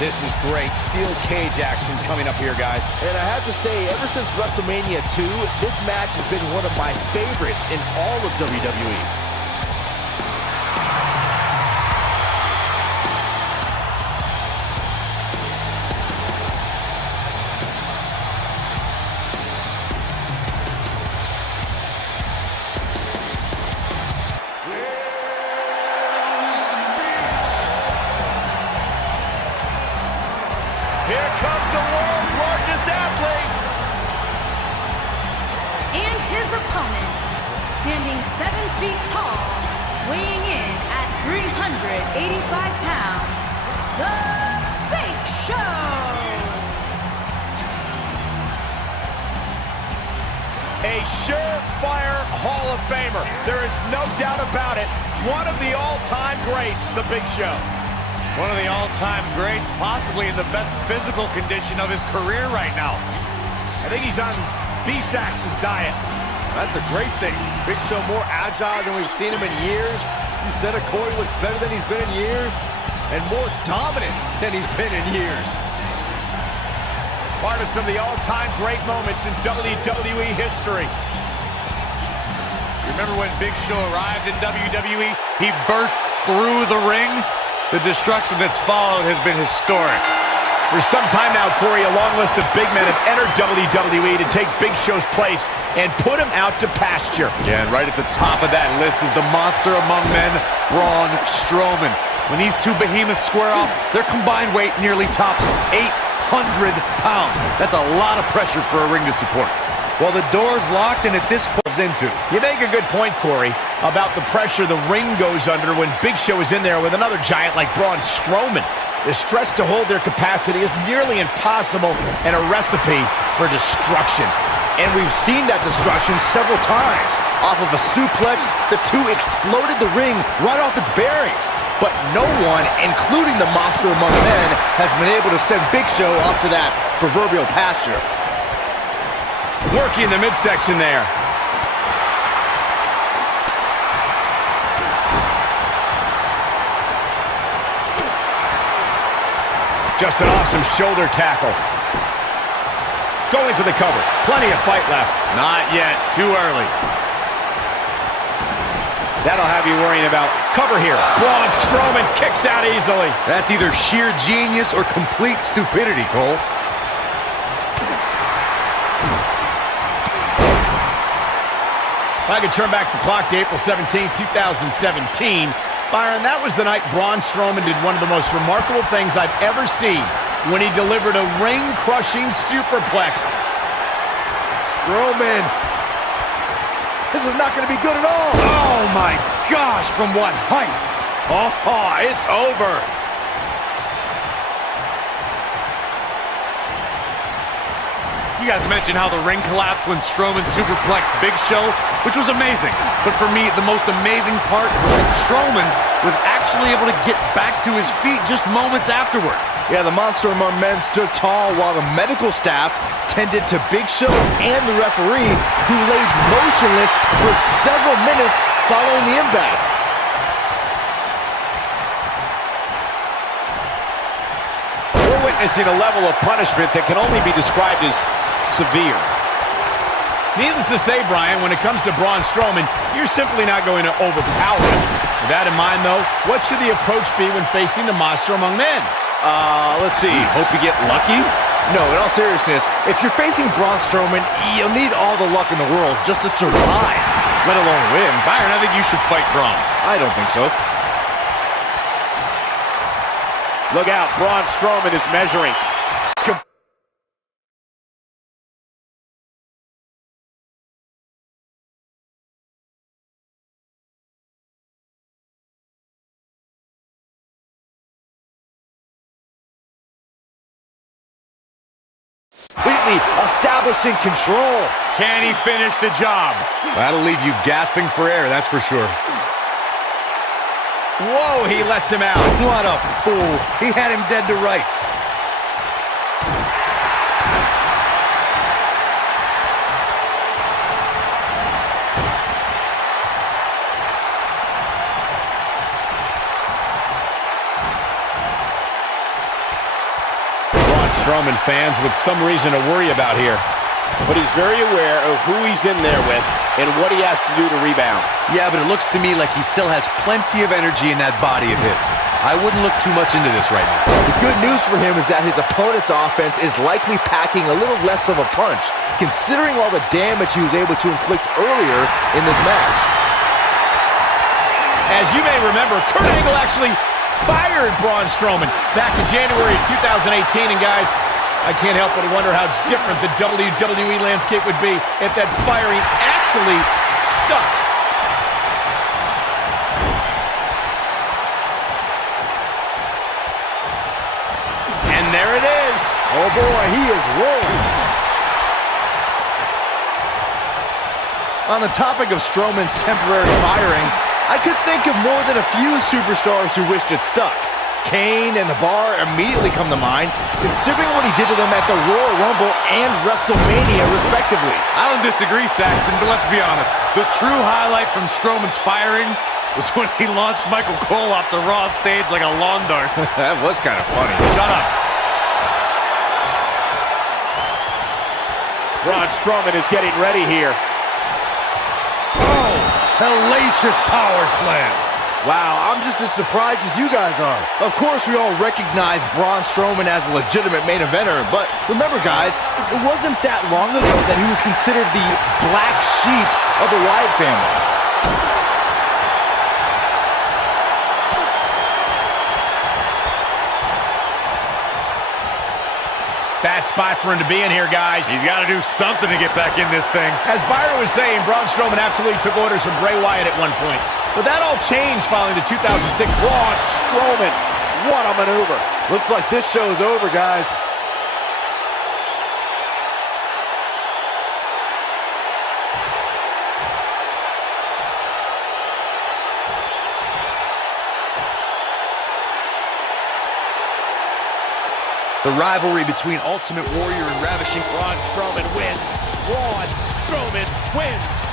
This is great. Steel cage action coming up here, guys. And I have to say, ever since WrestleMania 2, this match has been one of my favorites in all of WWE. Here comes the world's largest athlete. And his opponent, standing 7 feet tall, weighing in at 385 pounds, The Big Show. A surefire Hall of Famer. There is no doubt about it. One of the all-time greats, The Big Show. One of the all-time greats, possibly in the best physical condition of his career right now. I think he's on B-Sax's diet. That's a great thing. Big Show more agile than we've seen him in years. You said it, Corey, looks better than he's been in years. And more dominant than he's been in years. Part of some of the all-time great moments in WWE history. You remember when Big Show arrived in WWE? He burst through the ring. The destruction that's followed has been historic. For some time now, Corey, a long list of big men have entered WWE to take Big Show's place and put him out to pasture. Yeah, and right at the top of that list is the monster among men, Braun Strowman. When these two behemoths square off, their combined weight nearly tops 800 pounds. That's a lot of pressure for a ring to support. Well, the door's locked, and at this point, into. You make a good point, Corey, about the pressure the ring goes under when Big Show is in there with another giant like Braun Strowman. The stress to hold their capacity is nearly impossible and a recipe for destruction. And we've seen that destruction several times. Off of a suplex, the two exploded the ring right off its bearings. But no one, including the monster among men, has been able to send Big Show off to that proverbial pasture. Working in the midsection there. Just an awesome shoulder tackle. Going for the cover. Plenty of fight left. Not yet. Too early. That'll have you worrying about cover here. Braun Strowman kicks out easily. That's either sheer genius or complete stupidity, Cole. If I could turn back the clock to April 17, 2017, Byron, that was the night Braun Strowman did one of the most remarkable things I've ever seen when he delivered a ring-crushing superplex. Strowman. This is not going to be good at all. Oh, my gosh, from what heights? Oh, it's over. You guys mentioned how the ring collapsed when Strowman superplexed Big Show, which was amazing. But for me, the most amazing part was that Strowman was actually able to get back to his feet just moments afterward. Yeah, the monster among men stood tall while the medical staff tended to Big Show and the referee, who laid motionless for several minutes following the impact. We're witnessing a level of punishment that can only be described as severe. Needless to say, Brian, when it comes to Braun Strowman, you're simply not going to overpower him. With that in mind, though, what should the approach be when facing the monster among men? Let's see. Hope you get lucky? No, in all seriousness, if you're facing Braun Strowman, you'll need all the luck in the world just to survive, let alone win. Byron, I think you should fight Braun. I don't think so. Look out, Braun Strowman is measuring. Completely establishing control. Can he finish the job? That'll leave you gasping for air, that's for sure. Whoa, he lets him out. What a fool. He had him dead to rights. Strowman fans with some reason to worry about here. But he's very aware of who he's in there with and what he has to do to rebound. Yeah, but it looks to me like he still has plenty of energy in that body of his. I wouldn't look too much into this right now. The good news for him is that his opponent's offense is likely packing a little less of a punch, considering all the damage he was able to inflict earlier in this match. As you may remember, Kurt Angle actually fired Braun Strowman back in January of 2018, and guys, I can't help but wonder how different the WWE landscape would be if that firing actually stuck. And there it is. Oh boy, he is rolling. On the topic of Strowman's temporary firing, I could think of more than a few superstars who wished it stuck. Kane and The Bar immediately come to mind, considering what he did to them at the Royal Rumble and WrestleMania, respectively. I don't disagree, Saxton, but let's be honest. The true highlight from Strowman's firing was when he launched Michael Cole off the Raw stage like a lawn dart. That was kind of funny. Shut up. Braun Strowman is getting ready here. Oh, hellacious power slam. Wow, I'm just as surprised as you guys are. Of course, we all recognize Braun Strowman as a legitimate main eventer, but remember, guys, it wasn't that long ago that he was considered the black sheep of the Wyatt family. Bad spot for him to be in here, guys. He's got to do something to get back in this thing. As Byron was saying, Braun Strowman absolutely took orders from Bray Wyatt at one point. But that all changed following the 2006 Braun Strowman, what a maneuver. Looks like this show is over, guys. The rivalry between Ultimate Warrior and Ravishing Braun Strowman wins. Braun Strowman wins.